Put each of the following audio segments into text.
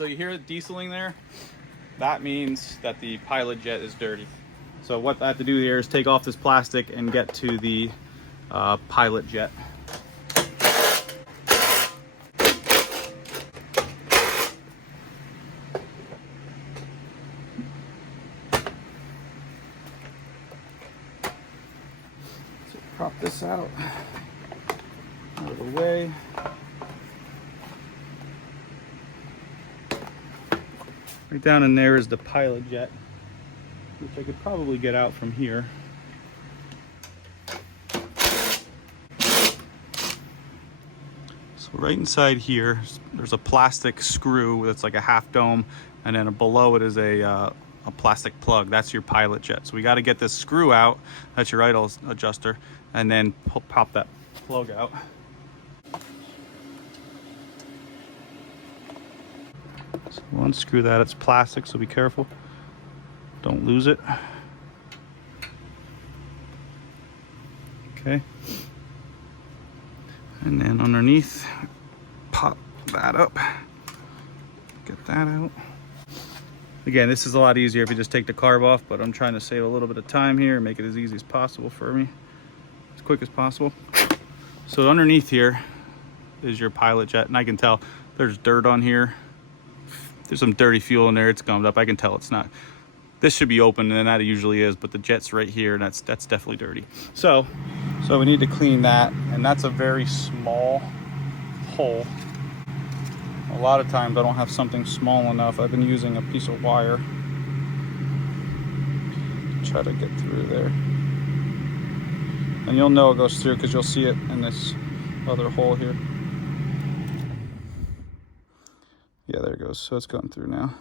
so you hear it dieseling there? That means that the pilot jet is dirty. So what I have to do here is take off this plastic and get to the pilot jet. So prop this out of the way. Right down in there is the pilot jet, which I could probably get out from here. So right inside here, there's a plastic screw that's like a half dome, and then below it is a plastic plug. That's your pilot jet. So we got to get this screw out. That's your idle adjuster, and then pop that plug out. So we'll unscrew that. It's plastic, so be careful. Don't lose it. Okay. And then underneath, pop that up. Get that out. Again, this is a lot easier if you just take the carb off, but I'm trying to save a little bit of time here and make it as easy as possible for me. As quick as possible. So underneath here is your pilot jet, and I can tell there's dirt on here. There's some dirty fuel in there. It's gummed up. I can tell it's not. This should be open, and that it usually is, but the jet's right here, and that's definitely dirty. So we need to clean that, and that's a very small hole. A lot of times I don't have something small enough. I've been using a piece of wire to try to get through there. And you'll know it goes through because you'll see it in this other hole here. Yeah, there it goes. So it's going through now.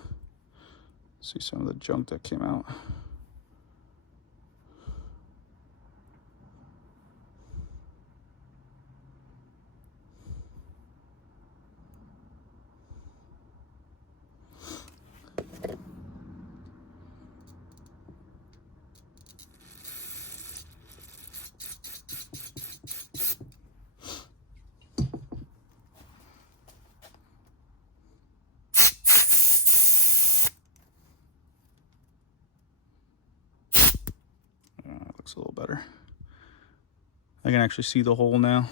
See some of the junk that came out. Looks a little better. I can actually see the hole now.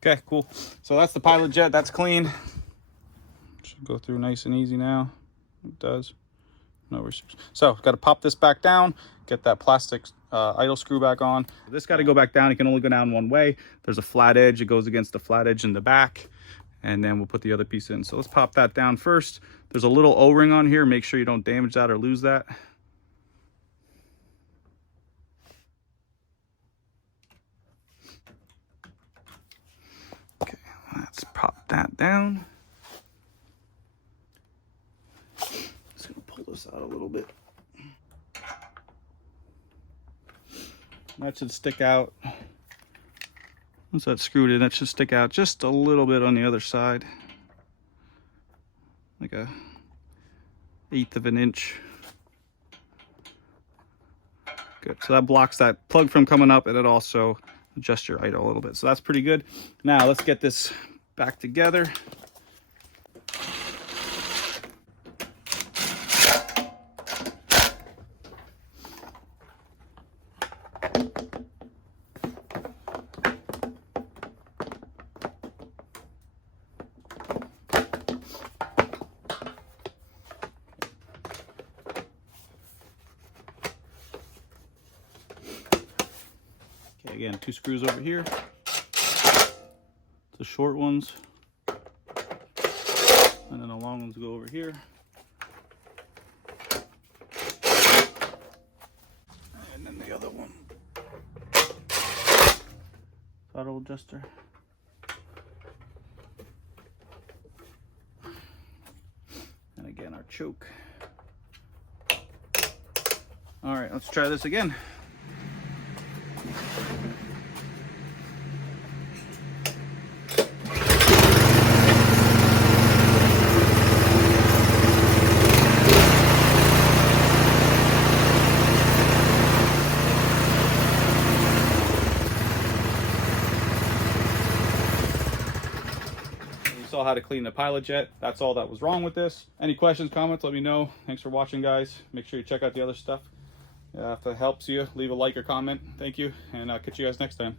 Okay, cool. So that's the pilot jet. That's clean. Should go through nice and easy now. It does. No restrictions. So got to pop this back down. Get that plastic idle screw back on. This got to go back down. It can only go down one way. There's a flat edge. It goes against the flat edge in the back. And then we'll put the other piece in. So let's pop that down first. There's a little O-ring on here. Make sure you don't damage that or lose that. Okay, let's pop that down. Just gonna pull this out a little bit. That should stick out. Once that's screwed in, that should stick out just a little bit on the other side. Like a 1/8 of an inch. Good, so that blocks that plug from coming up, and it also adjusts your idle a little bit. So that's pretty good. Now let's get this back together. Again, 2 screws over here. The short ones. And then the long ones go over here. And then the other one. Throttle adjuster. And again, our choke. All right, let's try this again. saw how to clean the pilot jet. That's all that was wrong with this. Any questions, comments, let me know. Thanks for watching, guys. Make sure you check out the other stuff. If it helps you, leave a like or comment. Thank you, and I'll catch you guys next time.